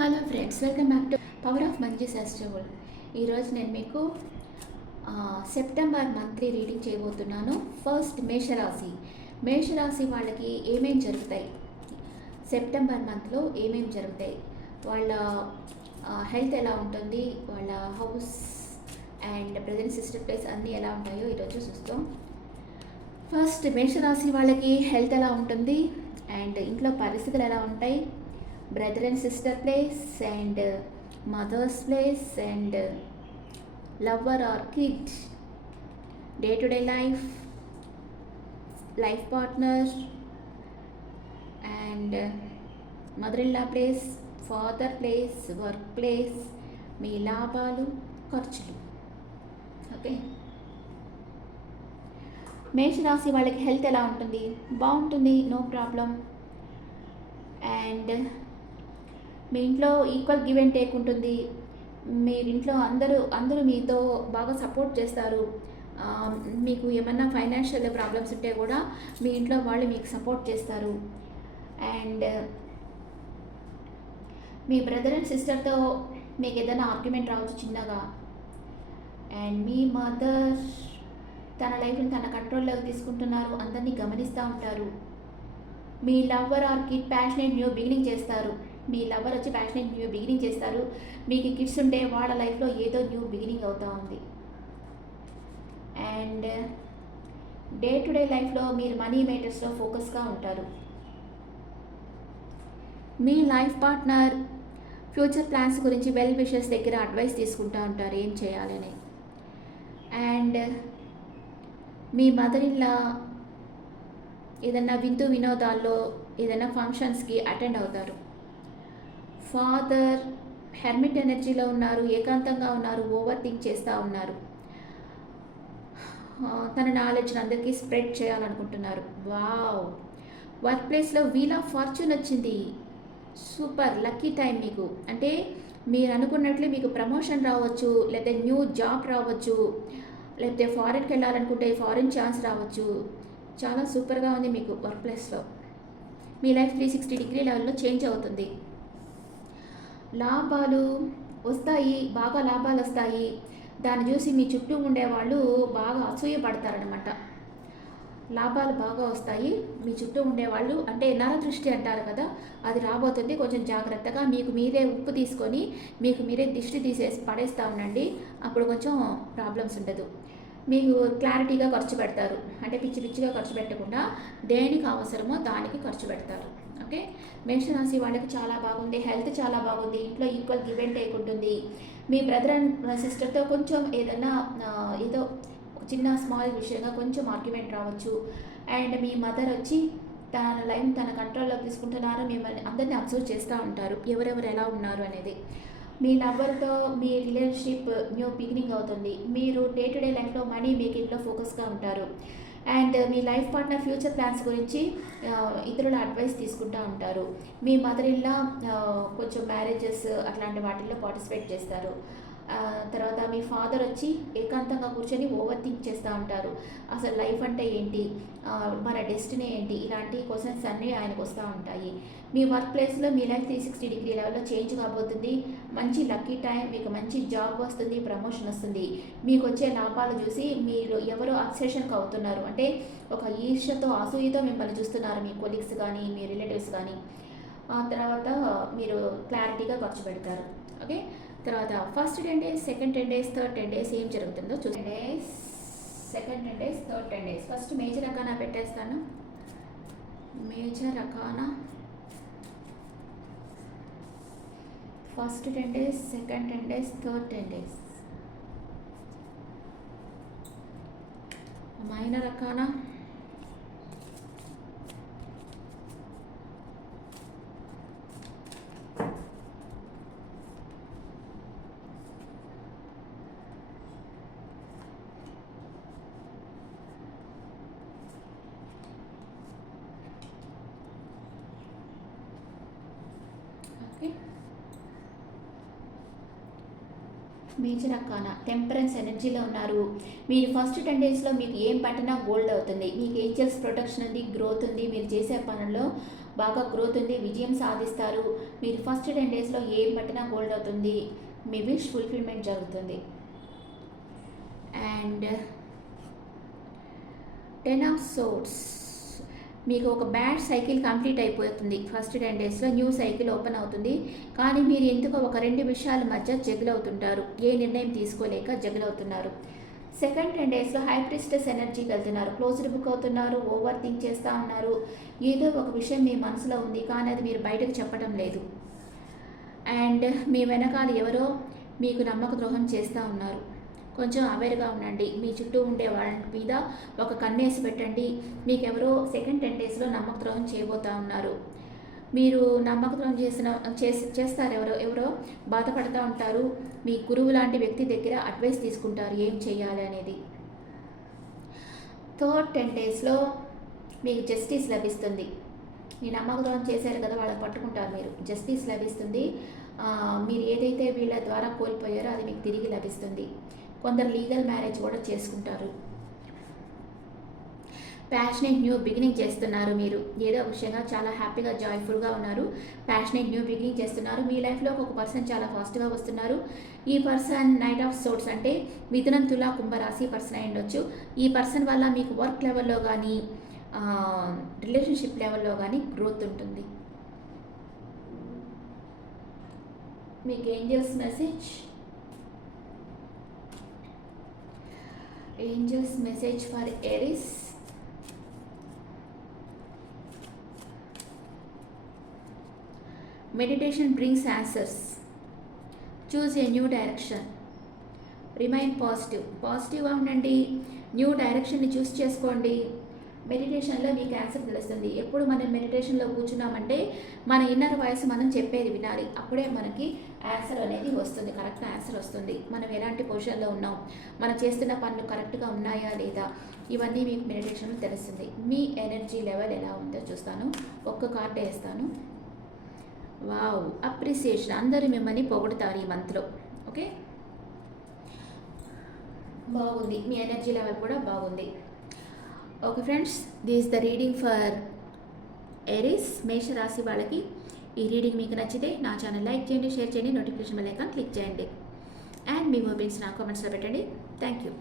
Hello friends welcome back to power of Manji festival ఈరోజు నేను మీకు సెప్టెంబర్ మంత్లీ రీడింగ్ చేయబోతున్నాను. ఫస్ట్ మేషరాశి. మేషరాశి వాళ్ళకి ఏమేం జరుగుతాయి? సెప్టెంబర్ మంత్లో ఏమేం జరుగుతాయి? వాళ్ళ హెల్త్ ఎలా ఉంటుంది? వాళ్ళ house and present sister place అన్నీ ఎలా ఉంటాయో ఈరోజు చూస్తాం. ఫస్ట్ మేషరాశి వాళ్ళకి హెల్త్ ఎలా ఉంటుంది? అండ్ ఇంట్లో పరిస్థితులు ఎలా ఉంటాయి? Brother and sister place and mothers place and lover or kid day to day life life partner and mother in law place father place work place మీ లాభాలు ఖర్చులు. ఓకే మేషరాశి వాళ్ళకి హెల్త్ ఎలా ఉంటుంది? బాగుంటుంది? నో ప్రాబ్లం అండ్ మీ ఇంట్లో equal give and take ఉంటుంది. మీరు ఇంట్లో అందరూ అందరూ మీతో బాగా సపోర్ట్ చేస్తారు. మీకు ఏమన్నా ఫైనాన్షియల్ ప్రాబ్లమ్స్ ఉంటే కూడా మీ ఇంట్లో వాళ్ళు మీకు సపోర్ట్ చేస్తారు. అండ్ మీ బ్రదర్ అండ్ సిస్టర్తో మీకు ఏదైనా ఆర్గ్యుమెంట్ రావచ్చు చిన్నగా. అండ్ మీ మదర్ తన లైఫ్ని తన కంట్రోల్లోకి తీసుకుంటున్నారు. అందరినీ గమనిస్తూ ఉంటారు. మీ lover or kid passionate new beginning చేస్తారు. మీ లవర్ వచ్చి ప్యాషనేట్ న్యూ బిగినింగ్ చేస్తారు. మీకు కిడ్స్ ఉంటే వాళ్ళ లైఫ్లో ఏదో న్యూ బిగినింగ్ అవుతూ ఉంది. అండ్ డే టు డే లైఫ్లో మీరు మనీ మేటర్స్లో ఫోకస్గా ఉంటారు. మీ లైఫ్ పార్ట్నర్ ఫ్యూచర్ ప్లాన్స్ గురించి వెల్ విషెస్ దగ్గర అడ్వైస్ తీసుకుంటూ ఉంటారు ఏం చేయాలని అండ్ మీ మదర్ ఇన్లా ఏదైనా విందు వినోదాల్లో ఏదైనా ఫంక్షన్స్కి అటెండ్ అవుతారు. ఫాదర్ హెర్మిట్ ఎనర్జీలో ఉన్నారు ఏకాంతంగా ఉన్నారు ఓవర్ థింక్ చేస్తూ ఉన్నారు. తన నాలెడ్జ్ని అందరికీ స్ప్రెడ్ చేయాలనుకుంటున్నారు. వావ్! వర్క్ ప్లేస్లో వీల్ ఆఫ్ ఫార్చ్యూన్ వచ్చింది. సూపర్! లక్కీ టైం మీకు. అంటే మీరు అనుకున్నట్లు మీకు ప్రమోషన్ రావచ్చు లేకపోతే న్యూ జాబ్ రావచ్చు లేకపోతే ఫారెన్కి వెళ్ళాలనుకుంటే ఫారిన్ ఛాన్స్ రావచ్చు. చాలా సూపర్గా ఉంది మీకు వర్క్ ప్లేస్లో. మీ లైఫ్ త్రీ సిక్స్టీ డిగ్రీ లెవెల్లో చేంజ్ అవుతుంది. లాభాలు వస్తాయి బాగా లాభాలు వస్తాయి. దాన్ని చూసి మీ చుట్టూ ఉండేవాళ్ళు బాగా అసూయపడతారనమాట లాభాలు బాగా వస్తాయి మీ చుట్టూ ఉండేవాళ్ళు అంటే నరదృష్టి అంటారు కదా అది రాబోతుంది. కొంచెం జాగ్రత్తగా మీకు మీరే ఉప్పు తీసుకొని మీకు మీరే దిష్టి తీసేసి పడేస్తూ ఉండండి. అప్పుడు కొంచెం ప్రాబ్లమ్స్ ఉండదు. మీకు క్లారిటీగా ఖర్చు పెడతారు. అంటే పిచ్చి పిచ్చిగా ఖర్చు పెట్టకుండా దేనికి అవసరమో దానికి ఖర్చు పెడతారు. ఓకే మేషరాశి వాళ్ళకి చాలా బాగుంది హెల్త్ చాలా బాగుంది ఇంట్లో ఈక్వల్ గివ్ అండ్ టేక్ ఉంటుంది. మీ బ్రదర్ అండ్ సిస్టర్తో కొంచెం ఏదన్నా ఏదో చిన్న స్మాల్ విషయంగా కొంచెం ఆర్గ్యుమెంట్ రావచ్చు. అండ్ మీ మదర్ వచ్చి తన లైఫ్ తన కంట్రోల్లో తీసుకుంటున్నారు మిమ్మల్ని అందరినీ అబ్జర్వ్ చేస్తూ ఉంటారు ఎవరెవరు ఎలా ఉన్నారు అనేది. మీ లవర్తో మీ రిలేషన్షిప్ న్యూ బిగినింగ్ అవుతుంది. మీరు డే టు డే లైఫ్లో మనీ మేకింగ్లో ఫోకస్గా ఉంటారు. అండ్ uh, మీ లైఫ్ పార్ట్నర్ ఫ్యూచర్ ప్లాన్స్ గురించి uh, ఇతరుల అడ్వైస్ తీసుకుంటూ ఉంటారు. మీ మదర్ ఇల్లా uh, కొంచెం మ్యారేజెస్ అట్లాంటి వాటిల్లో పార్టిసిపేట్ చేస్తారు. తర్వాత మీ ఫాదర్ వచ్చి ఏకాంతంగా కూర్చొని ఓవర్ థింక్ చేస్తూ ఉంటారు. అసలు లైఫ్ అంటే ఏంటి? మన డెస్టినీ ఏంటి? ఇలాంటి క్వశ్చన్స్ అన్నీ ఆయనకు వస్తూ ఉంటాయి. మీ వర్క్ ప్లేస్లో మీ లైఫ్ త్రీ సిక్స్టీ డిగ్రీ లెవెల్లో చేంజ్ కాబోతుంది. మంచి లక్కీ టైం మీకు మంచి జాబ్ వస్తుంది ప్రమోషన్ వస్తుంది. మీకు వచ్చే లాభాలు చూసి మీరు ఎవరో అక్సెషన్కి అవుతున్నారు. అంటే ఒక ఈర్ష్యతో అసూయతో మిమ్మల్ని చూస్తున్నారు మీ కొలీగ్స్ కానీ మీ రిలేటివ్స్ కానీ ఆ తర్వాత మీరు క్లారిటీగా ఖర్చు పెడతారు. ఓకే తర్వాత first ten days second ten days third ten days ఏం జరుగుతుందో చూసి days second ten days third ten days first major రకాన పెట్టేస్తాను. Major రకాన first ten days second ten days third ten days minor రకానా okay major అక్కాన temperance ఎనర్జీలో ఉన్నారు. మీరు first ten డేస్లో మీకు ఏం పట్టినా గోల్డ్ అవుతుంది. మీకు ఏంజల్స్ ప్రొటెక్షన్ ఉంది గ్రోత్ ఉంది. మీరు చేసే పనుల్లో బాగా గ్రోత్ ఉంది విజయం సాధిస్తారు. మీరు ఫస్ట్ టెన్ డేస్లో ఏం పట్టినా గోల్డ్ అవుతుంది. మీ విష్ ఫుల్ఫిల్మెంట్ జరుగుతుంది. అండ్ టెన్ ఆఫ్ సోర్స్ మీకు ఒక బ్యాడ్ సైకిల్ కంప్లీట్ అయిపోతుంది. ఫస్ట్ టెన్ డేస్లో న్యూ సైకిల్ ఓపెన్ అవుతుంది. కానీ మీరు ఎందుకో ఒక రెండు విషయాల మధ్య జగులవుతుంటారు. ఏ నిర్ణయం తీసుకోలేక జగులవుతున్నారు. సెకండ్ టెన్ డేస్లో హై ప్రిస్టెస్ ఎనర్జీకి వెళ్తున్నారు క్లోజ్డ్ బుక్ అవుతున్నారు. ఓవర్ థింక్ చేస్తూ ఉన్నారు. ఏదో ఒక విషయం మీ మనసులో ఉంది. కానీ అది మీరు బయటకు చెప్పడం లేదు. అండ్ మీ వెనకాల ఎవరో మీకు నమ్మక ద్రోహం చేస్తూ ఉన్నారు. కొంచెం అవేర్గా ఉండండి. మీ చుట్టూ ఉండే వాళ్ళ మీద ఒక కన్నేసి పెట్టండి. మీకు ఎవరో సెకండ్ టెన్ డేస్లో నమ్మకద్రోహం చేయబోతూ ఉన్నారు. మీరు నమ్మకద్రోహం చేసిన చేసి చేస్తారు ఎవరో ఎవరో బాధపడుతూ ఉంటారు. మీ గురువు లాంటి వ్యక్తి దగ్గర అడ్వైస్ తీసుకుంటారు. ఏం చేయాలి అనేది. థర్డ్ టెన్ డేస్లో మీకు జస్టిస్ లభిస్తుంది. మీ నమ్మకద్రోహం చేశారు కదా వాళ్ళని పట్టుకుంటారు మీరు. జస్టిస్ లభిస్తుంది. మీరు ఏదైతే వీళ్ళ ద్వారా కోల్పోయారో అది మీకు తిరిగి లభిస్తుంది. కొందరు లీగల్ మ్యారేజ్ కూడా చేసుకుంటారు. ప్యాషనేట్ న్యూ బిగినింగ్ చేస్తున్నారు మీరు. ఏదో విషయంగా చాలా హ్యాపీగా జాయ్ఫుల్గా ఉన్నారు. ప్యాషనేట్ న్యూ బిగినింగ్ చేస్తున్నారు. మీ లైఫ్లో ఒక పర్సన్ చాలా ఫాస్ట్గా వస్తున్నారు. ఈ పర్సన్ నైట్ ఆఫ్ సోట్స్ అంటే మిథునం తులా కుంభరాశి పర్సన్ అయి ఉండొచ్చు. ఈ పర్సన్ వల్ల మీకు వర్క్ లెవెల్లో కానీ రిలేషన్షిప్ లెవెల్లో కానీ గ్రోత్ ఉంటుంది. మీకు angels message? Angels message for Aries meditation brings answers choose a new direction remain positive పాజిటివ్గా ఉండండి న్యూ డైరెక్షన్ని చూస్ చేసుకోండి. మెడిటేషన్లో మీకు ఆన్సర్ తెలుస్తుంది. ఎప్పుడు మనం మెడిటేషన్లో కూర్చున్నామంటే మన ఇన్నర్ వాయిస్ మనం చెప్పేది వినాలి. అప్పుడే మనకి ఆన్సర్ అనేది వస్తుంది. కరెక్ట్ ఆన్సర్ వస్తుంది. మనం ఎలాంటి పొజిషన్లో ఉన్నాం? మనం చేస్తున్న పనులు కరెక్ట్గా ఉన్నాయా లేదా? ఇవన్నీ మీకు మెడిటేషన్లో తెలుస్తుంది. మీ ఎనర్జీ లెవెల్ ఎలా ఉందో చూస్తాను. ఒక్క కార్ట్ వేస్తాను. వావ్ అప్రిసియేషన్ అందరూ మిమ్మల్ని పొగుడుతారు ఈ మంత్లో ఓకే బాగుంది. మీ ఎనర్జీ లెవెల్ కూడా బాగుంది. Okay friends this the reading for Aries మేషరాశి వాళ్ళకి. ఈ రీడింగ్ మీకు నచ్చితే నా ఛానల్ లైక్ చేయండి షేర్ చేయండి నోటిఫికేషన్ బెల్ ఐకాన్ క్లిక్ చేయండి. అండ్ మీ మొబైల్స్ నా కామెంట్స్లో పెట్టండి. Thank you